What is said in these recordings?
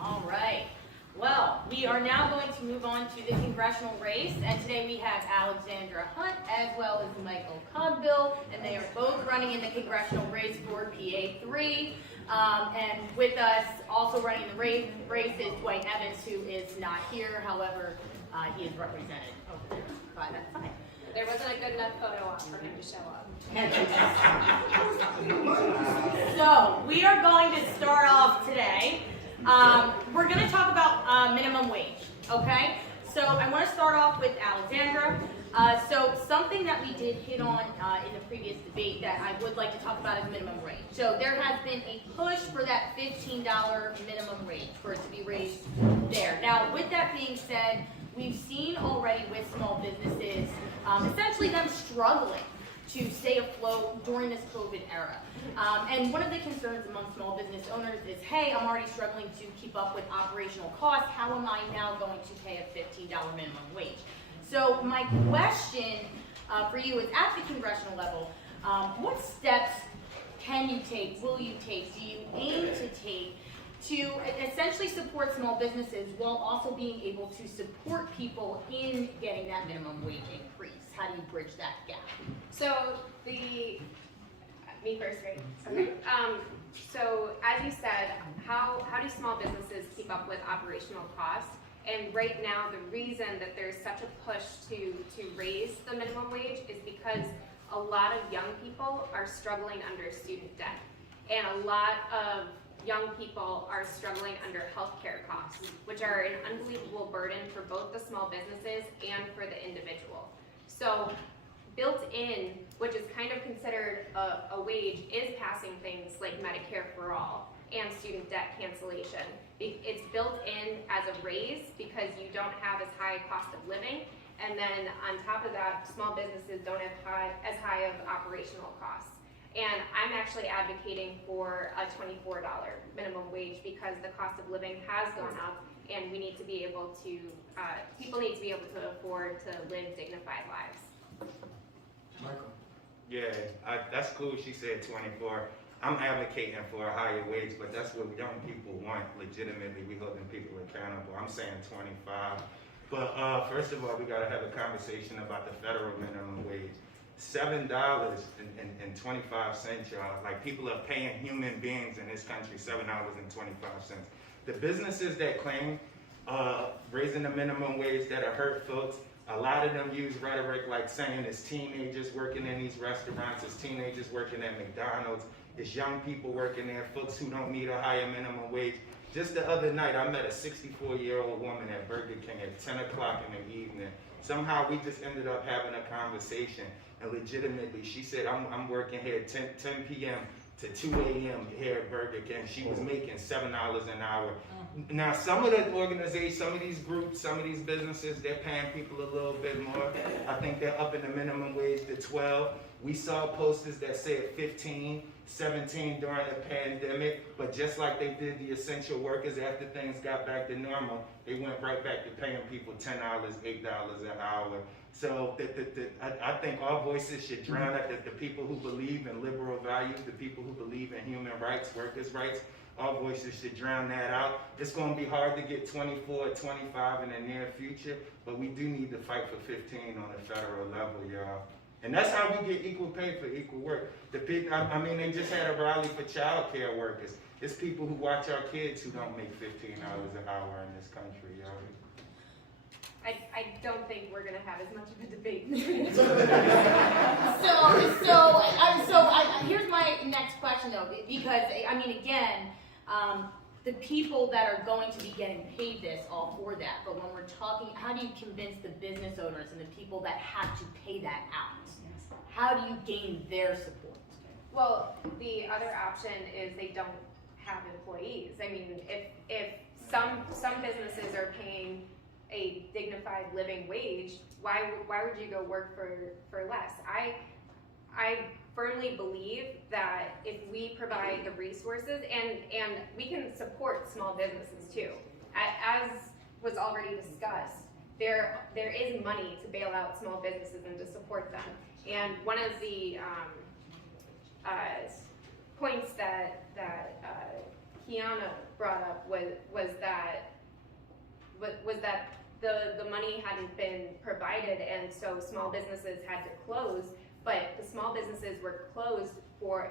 All right. Well, we are now going to move on to the congressional race, and today we have Alexandra Hunt as well as Michael Cogbill, and they are both running in the congressional race for PA3. And with us, also running the race is Dwight Evans, who is not here. However, he is represented over there by that side. There wasn't a good enough photo op for him to show up. So we are going to start off today. We're going to talk about minimum wage, okay? So I want to start off with Alexandra. So something that we did hit on in the previous debate that I would like to talk about is minimum wage. So there has been a push for that $15 minimum wage for it to be raised there. Now, with that being said, we've seen already with small businesses, essentially them struggling to stay afloat during this COVID era. And one of the concerns among small business owners is, hey, I'm already struggling to keep up with operational costs. How am I now going to pay a $15 minimum wage? So my question for you is, at the congressional level, what steps can you take, will you take, do you aim to take to essentially support small businesses while also being able to support people in getting that minimum wage increase? How do you bridge that gap? So me first, right? Okay. So as you said, how do small businesses keep up with operational costs? And right now, the reason that there's such a push to raise the minimum wage is because a lot of young people are struggling under student debt, and a lot of young people are struggling under healthcare costs, which are an unbelievable burden for both the small businesses and for the individual. So built in, which is kind of considered a wage, is passing things like Medicare for All and student debt cancellation. It's built in as a raise because you don't have as high a cost of living, and then on top of that, small businesses don't have as high of operational costs. And I'm actually advocating for a $24 minimum wage because the cost of living has gone up, and we need to be able to, people need to be able to afford to live dignified lives. Michael. Yeah, that's cool. She said 24. I'm advocating for a higher wage, but that's what young people want. Legitimately, we holding people accountable. I'm saying 25. But first of all, we got to have a conversation about the federal minimum wage. $7.25, y'all. Like, people are paying human beings in this country $7.25. The businesses that claim raising the minimum wage that are hurt folks, a lot of them use rhetoric like saying it's teenagers working in these restaurants, it's teenagers working at McDonald's, it's young people working there, folks who don't need a higher minimum wage. Just the other night, I met a 64-year-old woman at Burger King at 10 o'clock in the evening. Somehow we just ended up having a conversation, and legitimately, she said, I'm working here 10 p.m. to 2 a.m. here at Burger King. She was making $7 an hour. Now, some of the organizations, some of these groups, some of these businesses, they're paying people a little bit more. I think they're upping the minimum wage to 12. We saw posters that said 15, 17 during the pandemic, but just like they did the essential workers after things got back to normal, they went right back to paying people $10, $8 an hour. So I think our voices should drown out the people who believe in liberal values, the people who believe in human rights, workers' rights. Our voices should drown that out. It's going to be hard to get 24 or 25 in the near future, but we do need to fight for 15 on the federal level, y'all. And that's how we get equal pay for equal work. The people, I mean, they just had a rally for child care workers. It's people who watch our kids who don't make $15 an hour in this country, y'all. I don't think we're going to have as much of a debate. Here's my next question though, because I mean, again, the people that are going to be getting paid this, all for that, but when we're talking, how do you convince the business owners and the people that have to pay that out? How do you gain their support? Well, the other option is they don't have employees. I mean, if some businesses are paying a dignified living wage, why would you go work for less? I firmly believe that if we provide the resources, and we can support small businesses too, as was already discussed, there is money to bail out small businesses and to support them. And one of the points that Kiana brought up was that the money hadn't been provided, and so small businesses had to close, but the small businesses were closed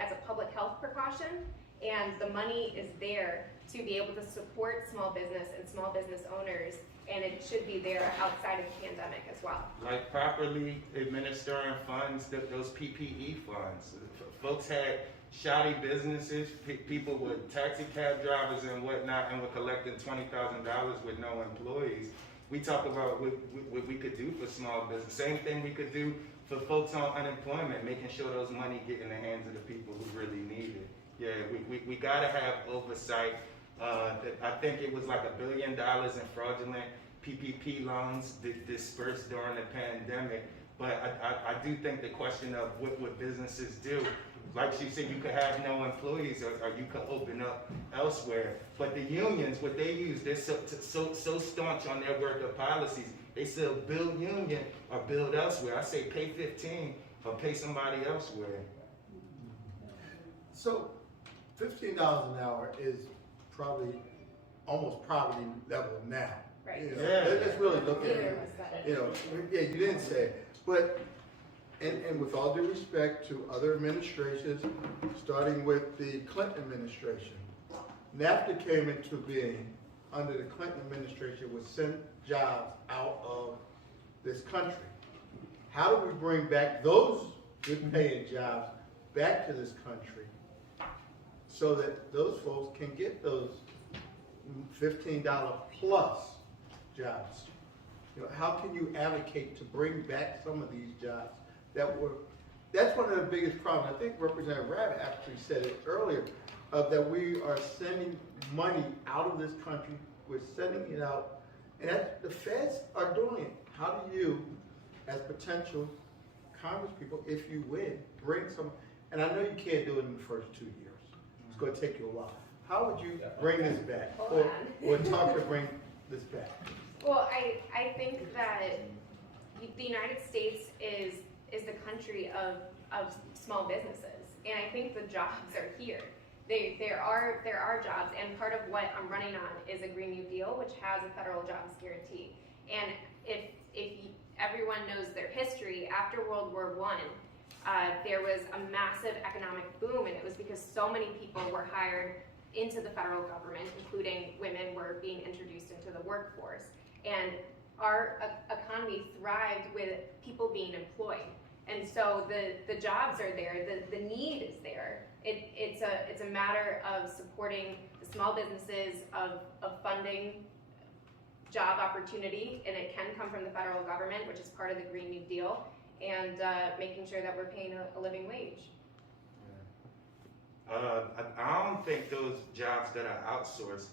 as a public health precaution, and the money is there to be able to support small business and small business owners, and it should be there outside of the pandemic as well. Like properly administering funds, those PPE funds. Folks had shoddy businesses, people with taxi cab drivers and whatnot, and were collecting $20,000 with no employees. We talk about what we could do for small business. Same thing we could do for folks on unemployment, making sure those money get in the hands of the people who really need it. Yeah, we gotta have oversight. I think it was like $1 billion in fraudulent PPP loans dispersed during the pandemic. But I do think the question of what businesses do, like she said, you could have no employees or you could open up elsewhere. But the unions, what they use, they're so staunch on their worker policies. They still build union or build elsewhere. I say pay 15 or pay somebody elsewhere. So, $15 an hour is probably almost poverty level now. Right. You know, Yeah. let's really look at Neither it. of us said it. You know, yeah, you didn't say it, but, and with all due respect to other administrations, starting with the Clinton administration, NAFTA came into being under the Clinton administration, would send jobs out of this country. How do we bring back those good paying jobs back to this country so that those folks can get those $15 plus jobs? You know, how can you advocate to bring back some of these jobs that's one of the biggest problems. I think Representative Rabbit actually said it earlier, that we are sending money out of this country, we're sending it out, and the feds are doing it. How do you, as potential Congress people, if you win, bring some, and I know you can't do it in the first 2 years, it's gonna take you a while. How would you bring this back? Hold Or talk to bring this back? Well, I think that the United States is the country of small businesses, and I think the jobs are here. There are jobs, and part of what I'm running on is a Green New Deal, which has a federal jobs guarantee. And if everyone knows their history, after World War I, there was a massive economic boom, and it was because so many people were hired into the federal government, including women were being introduced into the workforce. And our economy thrived with people being employed. And so the jobs are there, the need is there. It's a matter of supporting the small businesses, of funding job opportunity, and it can come from the federal government, which is part of the Green New Deal, and making sure that we're paying a living wage. I don't think those jobs that are outsourced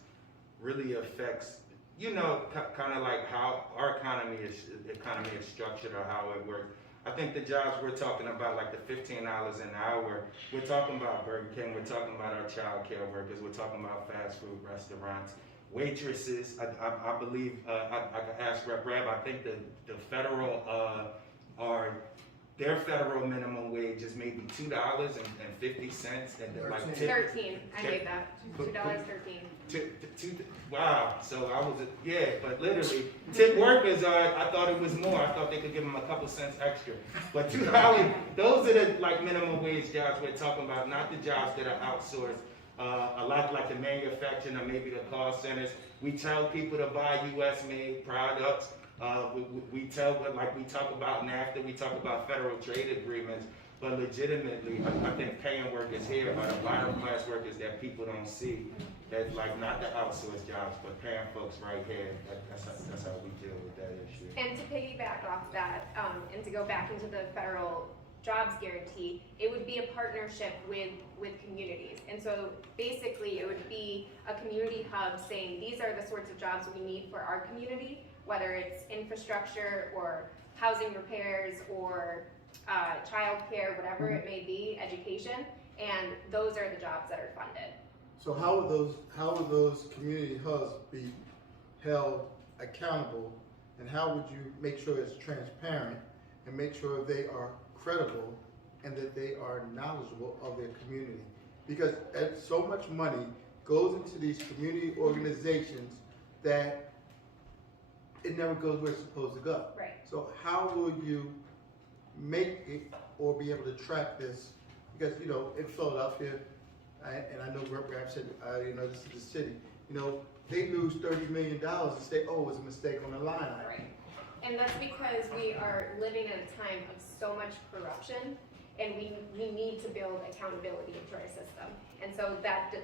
really affects, kind of like how our economy is structured or how it works. I think the jobs we're talking about, like the $15 an hour, we're talking about Burger King, we're talking about our child care workers, we're talking about fast food restaurants, waitresses. I believe, I could ask Rep. Rab, I think the federal, their federal minimum wage is maybe $2.50, and like 13, I made that, $2.13. Wow, so I was, but literally, tip workers I thought it was more. I thought they could give them a couple cents extra. But $2, those are the minimum wage jobs we're talking about, not the jobs that are outsourced. A lot like the manufacturing or maybe the call centers. We tell people to buy U.S. made products. We talk about NAFTA, we talk about federal trade agreements, but legitimately, I think paying workers here are the bottom class workers that people don't see. That's not the outsourced jobs, but paying folks right here. That's how we deal with that issue. And to piggyback off that, and to go back into the federal jobs guarantee, it would be a partnership with communities. And so basically it would be a community hub saying these are the sorts of jobs we need for our community, whether it's infrastructure or housing repairs or childcare, whatever it may be, education, and those are the jobs that are funded. So how would those community hubs be held accountable, and how would you make sure it's transparent and make sure they are credible and that they are knowledgeable of their community? Because so much money goes into these community organizations that it never goes where it's supposed to go. Right. So how will you make it or be able to track this? Because, you know, in Philadelphia, and I know Rep said, you know, this is the city, you know, they lose $30 million and say, oh, it was a mistake on the line item. Right. And that's because we are living in a time of so much corruption, and we need to build accountability into our system. And so that,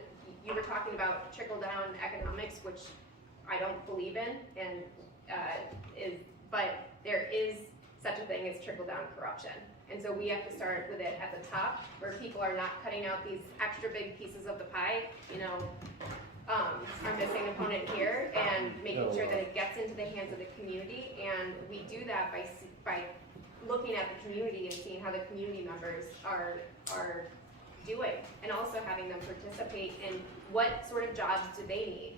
you were talking about trickle-down economics, which I don't believe in, and but there is such a thing as trickle-down corruption. And so we have to start with it at the top, where people are not cutting out these extra big pieces of the pie, you know, our missing opponent here, and making sure that it gets into the hands of the community. And we do that by looking at the community and seeing how the community members are doing, and also having them participate in what sort of jobs do they need.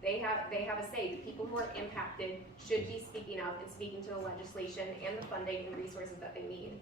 They have a say. The people who are impacted should be speaking up and speaking to the legislation and the funding and resources that they need.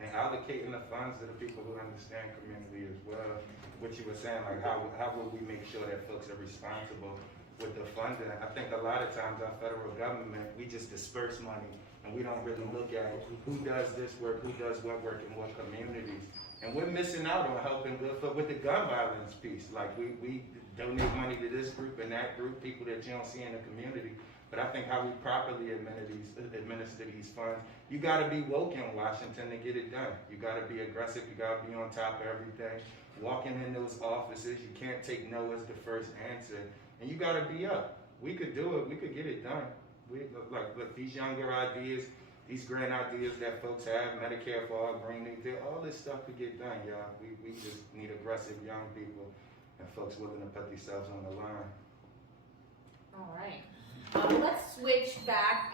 And allocating the funds to the people who understand community as well. What you were saying, like how will we make sure that folks are responsible with the funding? I think a lot of times our federal government, we just disperse money and we don't really look at who does this work, who does what work in what communities. And we're missing out on helping with the gun violence piece. Like we donate money to this group and that group, people that you don't see in the community. But I think how we properly administer these funds, you gotta be woke in Washington to get it done. You gotta be aggressive, you gotta be on top of everything. Walking in those offices, you can't take no as the first answer. And you gotta be up. We could do it, we could get it done. Look, these younger ideas, these grand ideas that folks have, Medicare for all, Green New Deal, all this stuff could get done, y'all. We just need aggressive young people and folks willing to put themselves on the line. All right. Let's switch back.